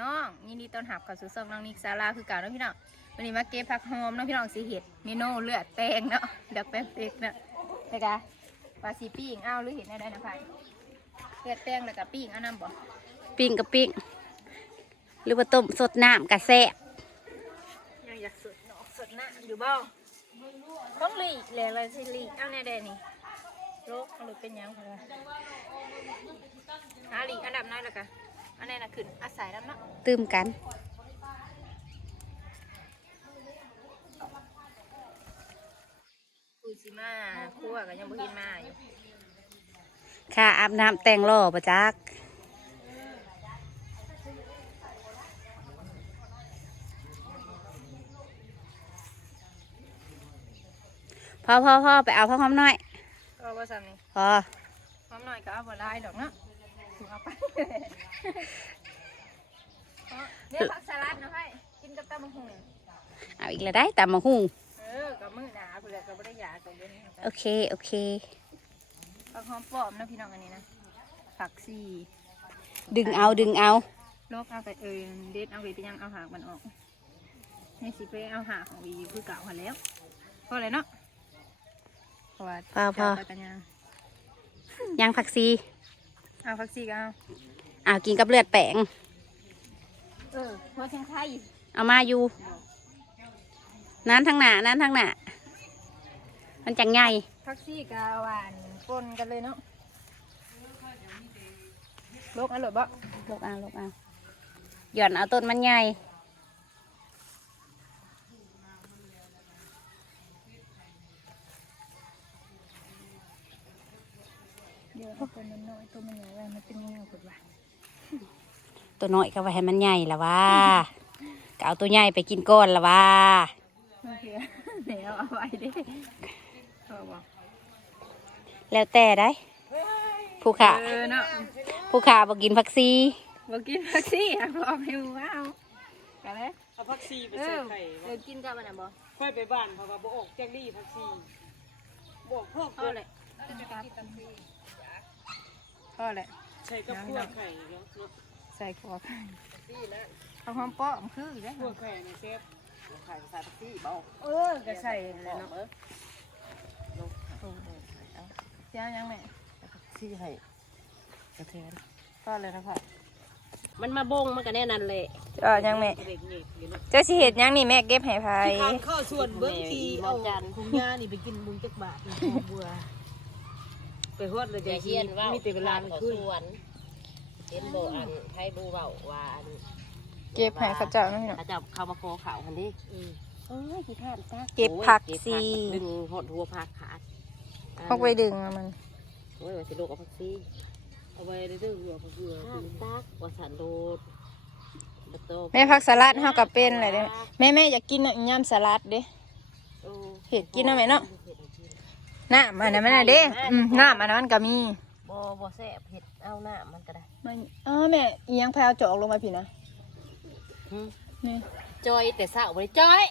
น้องยินดีต้อนรับเข้าสู่ช่องน้องนิกซาลาคือเก่าเนาะพี่น้องวันนี้มาเก็บผักหอมเนาะพี่น้องสิเห็ดเมนูเลือดแตงเนาะเดักแป๊บเด็กเนาะไปกะปลาสีปิ้งเอาหรือเห็ดได้นะพายเลือดแตงแล้วก็ปิ้งเอาน้ำบ่ปิ้งกับปิ้งหรือว่าต้มสดน้ำกะแซ่บยังอยากสดเนาะสดหน้าอยู่บ้างต้องหลีกแหละเลยสิหลีกเอาแน่แดนี่โรคหรือเป็นหยังพอละหาหลีกอันดับน้อยแล้วกัน อันนี้น่ะขึ้นอาศัยน้ำเนาะตื้มกัน คุยสิมาคั่วกันยังบ่เห็นมาอยู่ค่าอาบน้ำแต่งล่อประจักพ่อพ่อพ่อไปเอาพ่อหอมหน่อยก็ว่าซ้ำนี่พอ พร้อมหน่อยก็เอาบ่ได้ดอกเนาะถูกเอาไป เอาเนี่ยผักสลัดนะให้กินกับตำบักหุ่งเอาอีกแล้วได้ตามมาหุงเออกับมือหนาเพื่อกับบ่ได้ยากับเย็นโอเค โอเคผักหอมปลอมนะพี่น้องอันนี้นะผักซีดึงเอาดึงเอาโลกเอาไปเออเด็ดเอาไปเป็นยังเอาหากมันออกให้สิไปเอาหากของวีคือเก่าหันแล้วพอเลยเนาะเพราะว่าพอพอจะเาไปกันยังย่างผักซีเอาผักซีก็เอาเอากินกับเลือดแป้งเออหัวเชียงไทยเอามาอยู่ นั้นทางหน้านั้นทางหน้ามันจังไงผักซีกับหวานปนกันเลยเนาะโลกอันหลดบ่ลูกเอาลูกเอาหย่อนเอาต้นมันใหญ่เดี๋ยวเอาตัวมันน้อยตัวมันใหญ่ไว้มันเป็นยังไงกดว่า ตัวน้อยก็ไว้ให้มันใหญ่ละว่าก็เอาตัวใหญ่ไปกินก้อนละว่าโอเคเดี๋ยวเอาไว้เด้พอบ่แล้วแต่ได้ผู้ขาเออเนาะผู้ขาบอกกินผักซีบ่กินผักซีอะบ่ให้หมูเอากันเลยเอาพักซีไปเอใส่อไข่เออกินกับมันน่ะบ่ค่อยไปบ้านเพราะว่าบ่ออกแจ้งรี่พักซีบอกพวกพอเลยพอเลย ใช้กับพวกไข่เนาะเนาะใส่ขวบเอาหอมป้อมคืออยู่ได้พวกไข่ในเซฟไข่ภาษาพักซีบ่เออก็ใส่เลยเนาะเจ้ายังแม่พักซีให้กระเทียมพอเลยนะพ่อมันมาบงมันก็แน่นั่นเลยเจ้ายังแม่เด็กเงียบอยู่เนาะเจ้าสิเฮ็ดยังนี่แม่เก็บให้ไผทางเข้าส่วนเบิ้งทีเอาคุณย่านี่ไปกินมุงจักบาทนี่พอเบื่อ ไปฮอดเลยอย่าเฮียนว่ามีแต่เวลามันขึ้นสวนเห็นโบอันไทยบูเบาว่าอันเก็บให้เขาเจ้านะพี่น้องเขาจะเข้ามาโคเขาคันนี้โอ้ยขี้ข้านจ้าเก็บผักโอ้ยซีดึงหดหัวผักขาดพกไปดึงเอามันโอ้ยว่าสิโลกกับผักซีเอาไว้ได้เด้อเหือเหือห้ามตักว่าสันโดดบะโตแม่ผักสลัดเฮาก็เป็นเลยเด้แม่แม่อยากกินอะยำสลัดเด้โอ้เห็ดกินเอาไหมเนาะ น้ำอันนั้นมันน่ะเด้อืมน้ำอันนั้นมันก็มีบ่บ่แซ่บเห็ดเอาหน้ามันก็ได้มันอ๋อแม่อีหยังแพรเอาจอกลงมาพี่นะหึนี่จอยแต่เศร้าบ่ได้จอย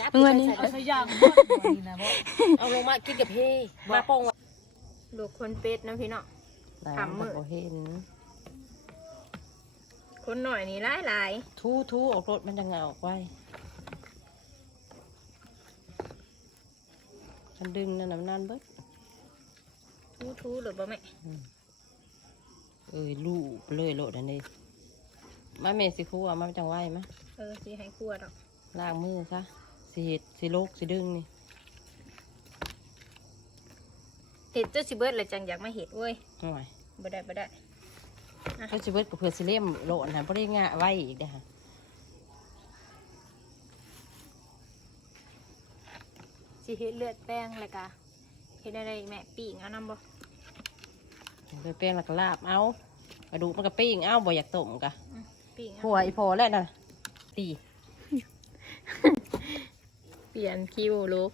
จับมึงวันนี้ใส่เอาใส่ใส่ย่างนี่นะบ่เอาลงมากินกับเพมาปองว่าลูกคนเป็ดนะพี่เนาะทำมื้อบ่เห็น คนหน่อยนี่หลายหลายทูทูออกรถมันจะเหงาออกไว้ มันดึงนั่นน่ะมันนานเบิดทูทูหรือบ่แม่เอ้ยลูกเลยโลดอันนี้มาเมสิครัวมาจังไหวมะเออสิให้คั่วดอกล้างมือซะสิเห็ดสิโลกสิดึงนี่เห็ดเจ้าสิเบิดเลยจังอยากมาเห็ดเว้ยหน่อยบ่ได้บ่ได้ก็สิเบิดกับเพื่อสิเล่มโลดนะเพราะได้ง่าไว้อีกเด้อค่ะ สิเห็ดเลือดแป้งเลยกะเห็ดอะไรอีกแม่ปีกเอาน้ำบ่ไปแป้งแล้วก็ลาบเอากระดูกมันก็ปิ้งเอาบ่อยากต้มกะอืมปีกเอาหัวอีพอแล้วน่ะตีเปลี่ยนคิวลูก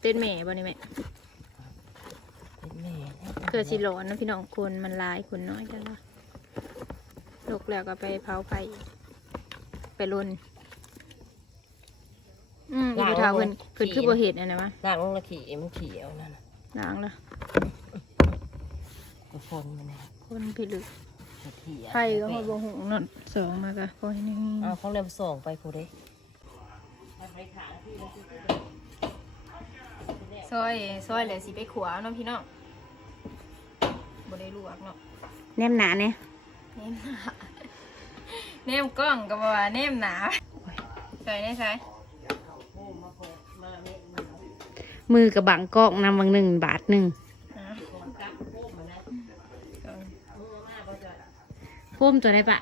เต้นแม่บ่นี่แม่เป็นแม่เกิดสิร้อนนะพี่น้องคนมันหลายคนน้อยจังวะลูกแล้วก็ไปเผาไฟอีก ไปลนอืมอีกเท้าเพิ่นเพิ่นคือบ่เห็ดอันนะวะล้างลงละขี่มันขี่เอานั่นน่ะล้างแล้วคนมันเนี่ยคนพิลึกเถียไทยก็มาบ่หูนั่นสองมากะพอให้นี่เอาของเริ่มส่งไปผู้ใดซอยซอยแหละสิไปขวาเนาะพี่น้องบ่ได้ลวกเนาะแนมหนาเนี่ยเนมหนา เนมกล้องก็บ่ว่าเนมหนาใส่ได้ใส่มือกับบังกอกนำวังหนึ่งบาทหนึ่งอะพุ่มตัวได้ปะ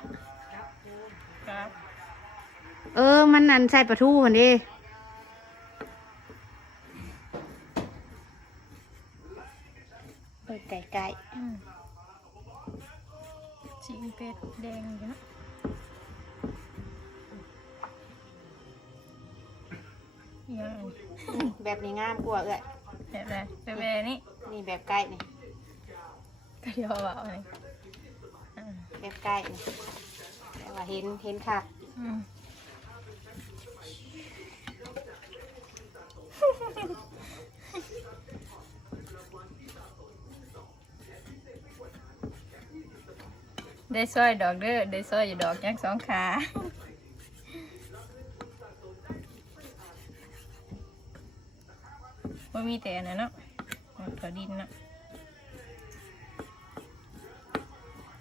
ครับเออ มันนันใส่ปลาทูมันดิเปิดไก่ไก่อืมชิงเป็ดแดงอยู่เนาะยังแบบนี้งามกว่าเอ้ยแบบไหนแบบแบบนี้นี่แบบไก่นี่ ก็เดี๋ยวเอาอะไรอ่าแบบไก่นี่แต่ว่าเห็นเห็นค่ะอืมได้สร้อยดอกเด้อได้สร้อยอยู่ดอกยังสองขา ว่ามีแต่อันนั้นเนาะถั่วดินเนาะ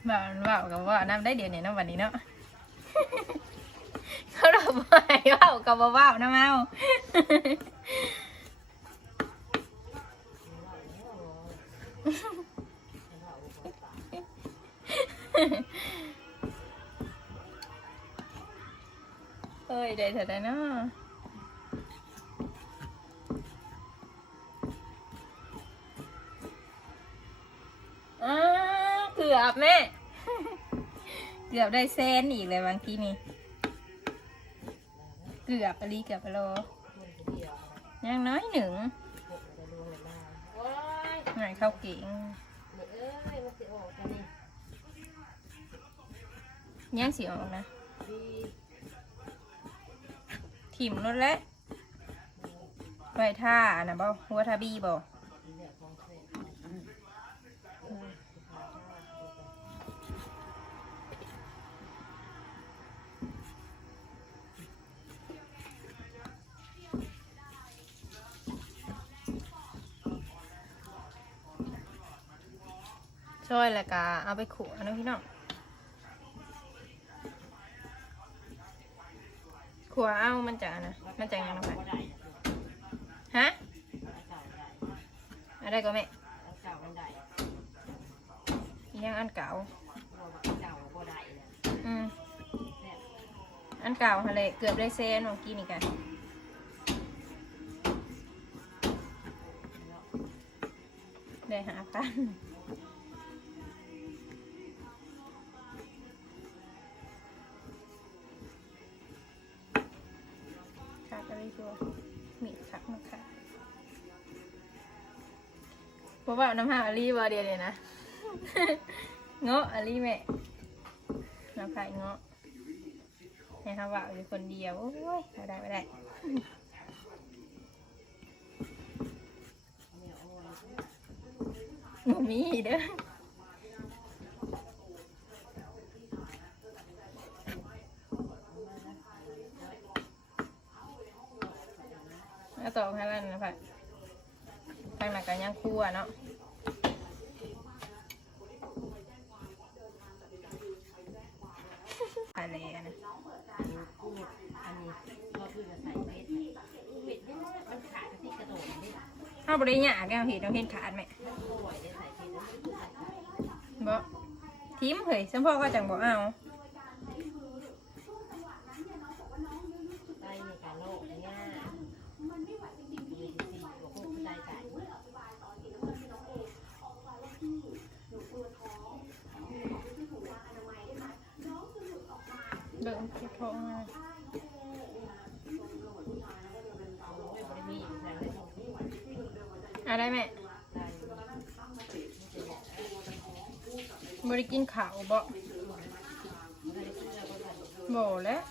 บ่าวบ่าวกับว่าน้ำได้เดี๋ยวนี้เนาะวันนี้เนาะเขาเราบ่ให้ว้ากับบ่เว้านะเมาเอ้ยได้เท่ไดเนาะ กือบได้เซนอีกเลยบางทีนี่ เกือบอลีเกือบไปโลยังน้อยหนึ่งหน่อยเข้าเก่งยังสีออกนะถิ่มรถแล้วไวท่านะบ่หัวท่าบีบ่ ช่วยแล้วก็เอาไปขัวนะพี่น้องขัวเอามันจะนะมันจะยังไงนะฮะอะไรก็แม่ยังอันเก่าอืมอันเก่าฮะเลยเกือบได้เซนเมื่อกี้นี่กันได้หาพัน ขาดอะไรตัวมีคักมาค่ะเพราะว่าน้ำหาอลีบอเดียวเลยนะเงาะอลีแม่น้ำขาเงาะให้ทำว่าอยู่คนเดียวโอ้ยไม่ได้ไม่ได้หมูมีเด้อ แล้ว ต่อให้มันนะพ่ะทางหนักกันยังคั่วเนาะอะไรนะอันนี้ก็คือจะใส่เม็ดเม็ดเนี่ยมันขาดที่กระโดดนี่เอาวบริญญาแก้วเห็ดเราเห็นขาดไหมบ่ทิมเฮ้ยสมพ่อก็จังบ่เอา ได้ในการโลกเนี่ยมันไม่ไหวจริงๆสี่หัวคู่ได้ใจ เดินเก็บของมาไม่มีอยู่แล้วเอาได้ไหมบริกินขาวบ่บ่แล้ว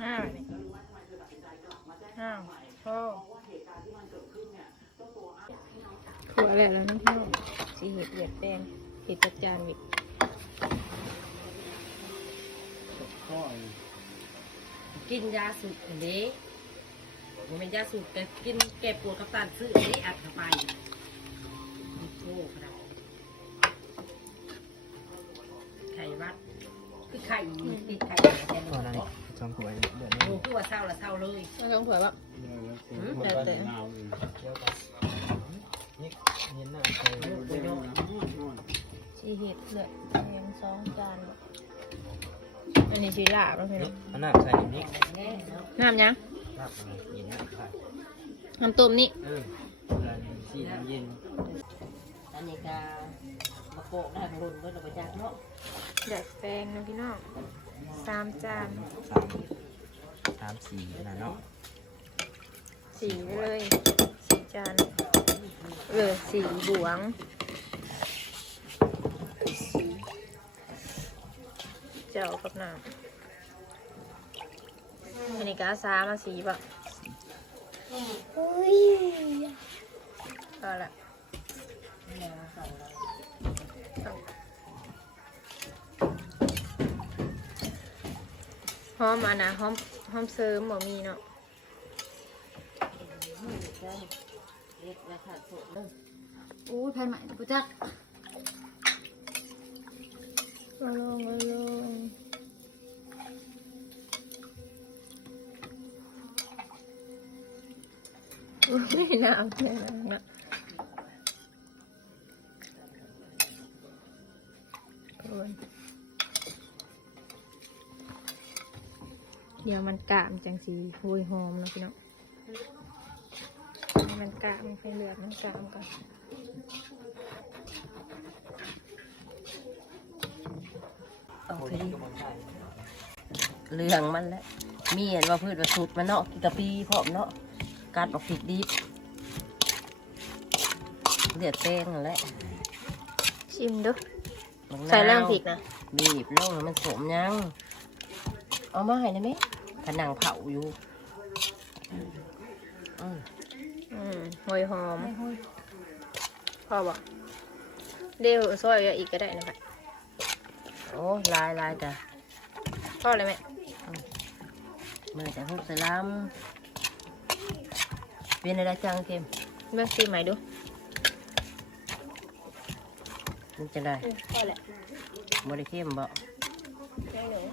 อ่านี่อ้าวพ่อ ขัวแล้วแล้วน้ำพ่อสีเห็ดเห็ดแป้งเห็ดประจานวิกินยาสูบอันนี้มันเป็นยาสูบแต่กินแก้ปวดกับตันซื้ออันนี้อัดเข้าไปโอ้ขนาดไข่วัดคือไข่ติดไข่แทนตอนนั้นโอ้สองขวดเดือนโหคือว่าเศร้าละเศร้าเลยไม่ต้องขัวแบบแต่แต่ นี่เห็นหน้าใครสีเห็ดเลือดแป้งสองจานอันนี้สีหลาบแล้วพี่น้องอันน้าใส่นี่น้ำยังน้าเย็นน้าใส่น้ำต้มนี่เออร้านซีน้ำเย็นอันนี้ก็มาโปะได้ของรุ่นเมื่อเราไปจากเนาะเดือดแป้งนะพี่น้องสามจานสามสามสี่นะเนาะ สี่ไปเลยสี่จาน เออสีบวง เจ้ากับน้ำอันนี้ก็ซามาสีแบบเอาละหอมอันนะหอมหอมเสริมบ่มีเนาะ เรียกว่าขาดสุดเลยอู้ยแผ่นใหม่ปุจักเอาลงเอาลงอุ้ยน้ำเนี่ยนะโอ้ยเดี๋ยวมันกะมันจังสีโหยหอมเนาะพี่น้อง กะมันให้เลือดมันกะมันก่อนเอาทีเรื่องมันแหละมีเห็นว่าพืชว่าสุดมันเนาะกินกะปีพร้อมเนาะกัดออกผิดดิบเลือดแป้งนั่นแหละชิมดูมะนาวใส่แรงผิกนะบีบลงให้มันสมยังเอามาให้ได้ไหมผนังเผาอยู่อืม อืมโหยหอมพอบอกเดี๋ยวซอยอีกก็ได้นะคะโอ้ลายลายจ้ะพอเลยไหมมันจะหุบใส่ล้ำเป็นอะไรจังเกมเบิ่งซีใหม่ดูมันจะได้พอแหละบริเข้มบ่ได้เลย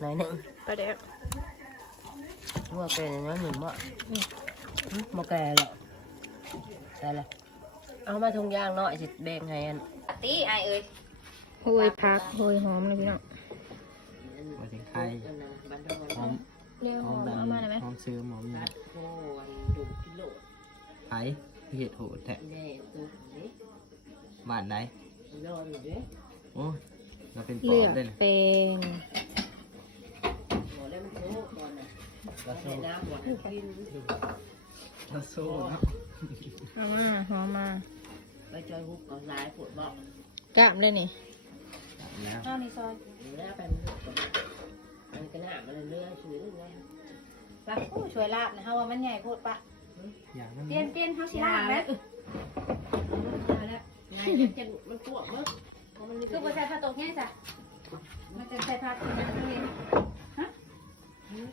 หน่อยหนึ่งไปเดี๋ยวชั่วเป็นน้อยหนึ่งบ่อื มบ่แก่หรอกใช่ละเอามาทงยางเนาะสิแบ่งให้อันตีไอเอ้ยโหยพักโหยหอมเลยพี่น้องมาถึงไข่หอมเรียวหหออมมแบบเอามาได้ไหมหอมซื้อหอมรัดโคนดูกิโลไข่เห็ดโหดแท้แน่ตุ๊กนี่บ้านไหนนอนอยู่เด้โอ้ยเราเป็นปอเลืบอกเลยนะแป้งหมดแล้วมันาใส่โซ่น้ำหมดให้กินเราโซ่เนาะเอามาหอมมาไปจอยฮุกก่อนลายปวดบอกกล้ามเลยนี่แล้วเอานี่ซอยหรือแล้วไปมันก่อนมันก็หน้ามันเรื่อยๆชื้นเลยปะโอ้ช่วยลาบนะเฮาว่ามันใหญ่โพดปะอย่างนั้นเตียนเตียนเฮาสิลาบแล้วไงจะมันปวดมั้งเพราะมันคือบ่ใส่ผ้าตกแง่จ้ะมันจะใส่ผ้าตกแง่ตรงนี้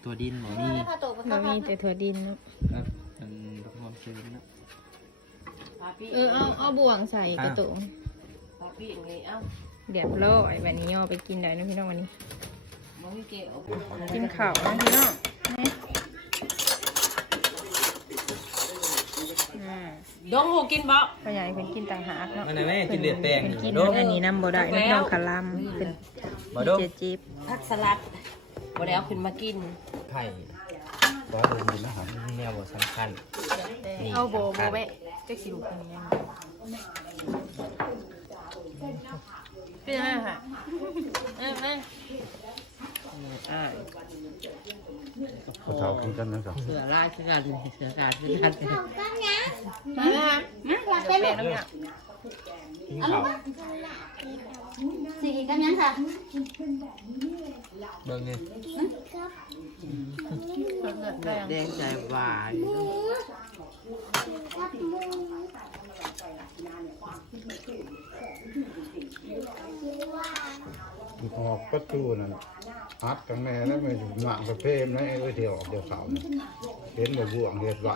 ตัวดินหมอนี่นี่ผ้าตกมันเราก็มีแต่ถั่วดินเนาะ ครับเป็นหอมซื้อเนาะปาปี้เออเอาเอาบ่วงใส่กระตุงปาปี้ไงเอ้าเดี๋ยวร้อยแบบนี้ย่อไปกินได้นะพี่น้องวันนี้มันไม่เกี่ยวกินข้าวนะพี่น้องนี่อืมดงหูกินบ่พ่อใหญ่เพิ่นกินต่างหากเนาะอันไหนแม่กินเลือดแป้งเพิ่นกินโดอันนี้น้ำบ่ได้น้ำน้องคาลัมเป็นบ่โดเจจิบผักสลัดบ่ได้เอาขึ้นมากินไผ่บ่โดนดินนะครับแนวบ่สำคัญนี่เอาโบสำโบคัญเวะเจ๊กสิลูกคนนี้ยังพี่แม่ค่ะแม่แม่อ่าเขาเท่าคือกันนะครับเสือลายคือกันเสือการคือกันมาแล้วค่ะนะอยากเป็นแม่น้ำหนักกินข้าวสิกินกันยังค่ะเบิ่งนี่มเลือด แดดงแดงใจหวานหอกประตูนั่นอัดกันแม่แล้วไม่หนังกระเพมนะไอ้เดี๋ยวเดี๋ยวสาวเห็นแบบบ่วงเห็ดไหว